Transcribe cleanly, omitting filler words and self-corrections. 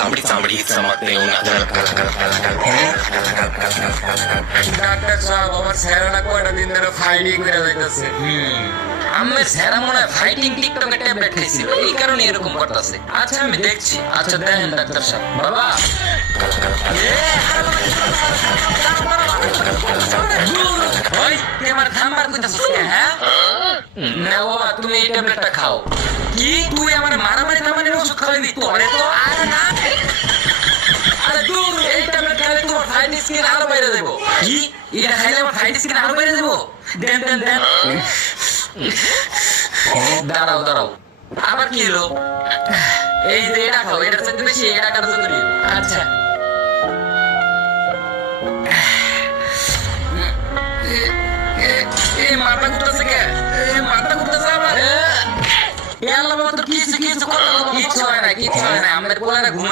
चामड़ी चामड़ी चमकते हो नजर ডাক্তার সাহেব আমার স্যারেরা কয়টা দিন ধরে ফাইটিং করে যাইতেছে আমার স্যারা মনে হয় ফাইটিং টিকটকে ট্যাবলেট খাইছিল এই কারণে এরকম করতেছে আচ্ছা আমি দেখছি আচ্ছা দেখেন ডাক্তার সাহেব বাবা ওই তুই আমার থামবার কইতাছিস হ্যাঁ না বাবা তুমি এই ট্যাবলেটটা খাও কি তুই আমার মারামারি থামানির ওষুধ খাওয়াই দিত আরে তো আর না আরে দূর এই ট্যাবলেট খাইলে তোমার ফাইট স্কিন আরো বাইরে দেবো কি এটা খাইলে আমার ফাইট স্কিন আরো বাইরে দেবো দেন দেন দেন দাঁড়াও দাঁড়াও আবার কি হলো এই যে এটা খাও এটার চাইতে বেশি এটা কার্যকরী আচ্ছা এই মাথা ঘুরতেছে কে এই মাথা ঘুরতেছে আমার আল্লাহ বাবা তো কিছু কিছু হয় না আমাদের বলে না ঘুম